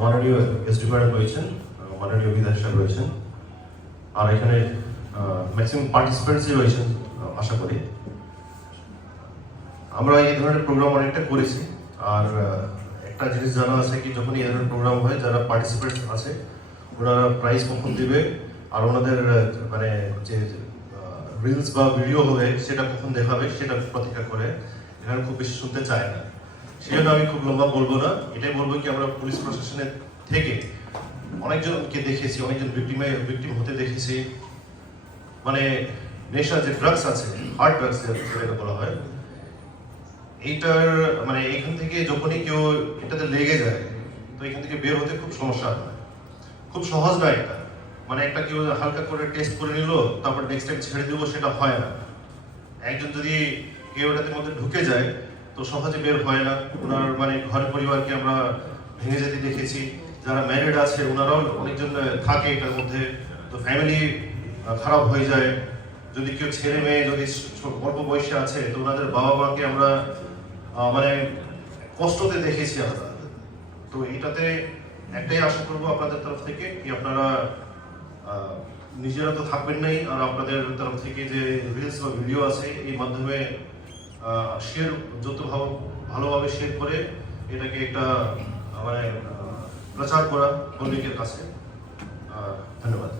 মাননীয় SD madam রয়েছেন, মাননীয় বিধায়ক সাহেব রয়েছেন, আর এখানে ম্যাক্সিমাম পার্টিসিপেন্টসই রয়েছেন আশা করি। আমরা এই ধরনের প্রোগ্রাম অনেকটা করেছি, আর একটা জিনিস জানা আছে কি যখন এই ধরনের প্রোগ্রাম হয় যারা পার্টিসিপেন্ট আছে ওনারা প্রাইজ কখন দিবে আর ওনাদের মানে যে রিলস বা ভিডিও হবে সেটা কখন দেখাবে সেটা প্রতীক্ষা করে এখানে খুব বেশি শুনতে চায় না। সেই জন্য আমি খুব লম্বা বলবো না, এটাই বলবো কি আমরা পুলিশ প্রশাসনের থেকে অনেকজনকে দেখেছি, অনেকজন ভিকটিম হতে দেখেছি। মানে নেশা যে ড্রাগস আছে, হার্ড ড্রাগস যেটাকে বলা হয়, এইটার মানে এখান থেকে যখনই কেউ এটাতে লেগে যায় তো এখান থেকে বের হতে খুব সমস্যা হয়, খুব সহজ না এটা। মানে একটা কেউ হালকা করে টেস্ট করে নিল তারপর নেক্সট টাইম ছেড়ে দেবো সেটা হয় না। একজন যদি কেউ এটাতে মধ্যে ঢুকে যায় তো সহজে বের হয় না। ওনার মানে ঘর পরিবারকে আমরা ভেঙে যেতে দেখেছি, যারা ম্যারিড আছে ওনারাও অনেকজন থাকে এটার মধ্যে, তো ফ্যামিলি খারাপ হয়ে যায়। যদি কেউ ছেলে মেয়ে যদি অল্প বয়সে আছে তো ওনাদের বাবা মাকে আমরা মানে কষ্টতে দেখেছি আমরা। তো এটাতে একটাই আশা করবো আপনাদের তরফ থেকে কি আপনারা নিজেরা তো থাকবেন নাই, আর আপনাদের তরফ থেকে যে রিলস বা ভিডিও আছে এই মাধ্যমে শেয়ার যত ভালোভাবে শেয়ার করে এটাকে একটা মানে প্রচার করা পাবলিকের কাছে। ধন্যবাদ।